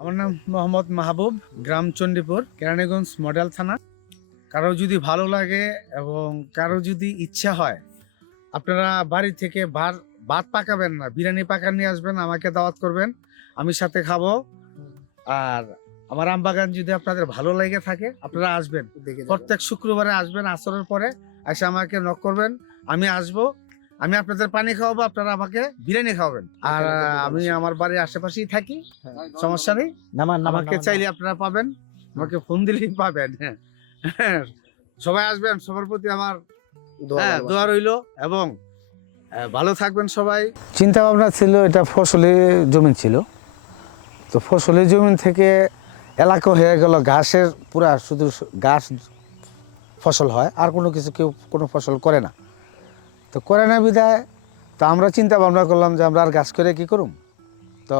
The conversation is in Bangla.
আমার নাম মোহাম্মদ মাহবুব, গ্রাম চণ্ডীপুর, কেরানীগঞ্জ মডেল থানা। কারো যদি ভালো লাগে এবং কারো যদি ইচ্ছা হয়, আপনারা বাড়ি থেকে ভাত পাকাবেন না, বিরিয়ানি পাকা নিয়ে আসবেন, আমাকে দাওয়াত করবেন, আমি সাথে খাবো। আর আমার আম বাগান যদি আপনাদের ভালো লেগে থাকে, আপনারা আসবেন, প্রত্যেক শুক্রবারে আসবেন, আসরের পরে এসে আমাকে নক করবেন, আমি আসবো, আমি আপনাদের পানি খাওয়াবো, আপনারা আমাকে বিরিয়ানি খাওয়াবেন। আর আমি আমার বাড়ির আশেপাশেই থাকি, সমস্যা নেই। আমাকে চাইলে আপনারা পাবেন, আমাকে ফোন দিলেই পাবেন। হ্যাঁ, সবাই আসবেন, সবার প্রতি আমার দোয়া রইল এবং ভালো থাকবেন সবাই। চিন্তা ভাবনা ছিল এটা ফসলি জমি ছিল, তো ফসলি জমি থেকে এলাকা হয়ে গেল ঘাসের, পুরা শুধু ঘাস ফসল হয়, আর কোনো কিছু কেউ কোনো ফসল করে না। তো করে না বিধায় তো আমরা চিন্তা ভাবনা করলাম যে আমরা আর গাছ করে কি করুম। তো